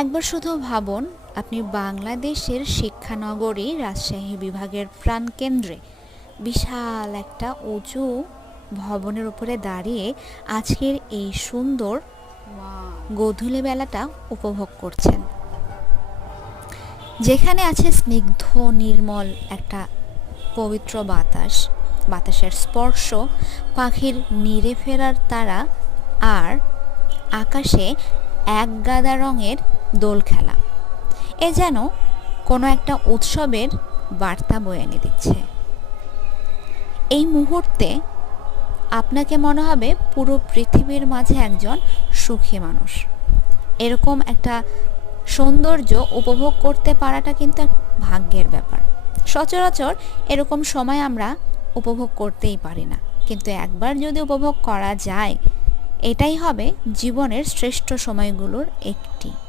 একবার শুধু ভাবুন, আপনি বাংলাদেশের শিক্ষানগরী রাজশাহী বিভাগের প্রাণকেন্দ্রে বিশাল একটা উঁচু ভবনের উপরে দাঁড়িয়ে আজকের এই সুন্দর গোধূলি বেলাটা উপভোগ করছেন, যেখানে আছে স্নিগ্ধ নির্মল একটা পবিত্র বাতাস, বাতাসের স্পর্শ, পাখির নিড়ে ফেরার তারা, আর আকাশে একগাদা রঙের দোল খেলা। এ যেন কোনো একটা উৎসবের বার্তা বয়ে এনে দিচ্ছে। এই মুহূর্তে আপনাকে মনে হবে পুরো পৃথিবীর মাঝে একজন সুখী মানুষ। এরকম একটা সৌন্দর্য উপভোগ করতে পারাটা কিন্তু এক ভাগ্যের ব্যাপার। সচরাচর এরকম সময় আমরা উপভোগ করতেই পারি না, কিন্তু একবার যদি উপভোগ করা যায়, এটাই হবে জীবনের শ্রেষ্ঠ সময়গুলোর একটি।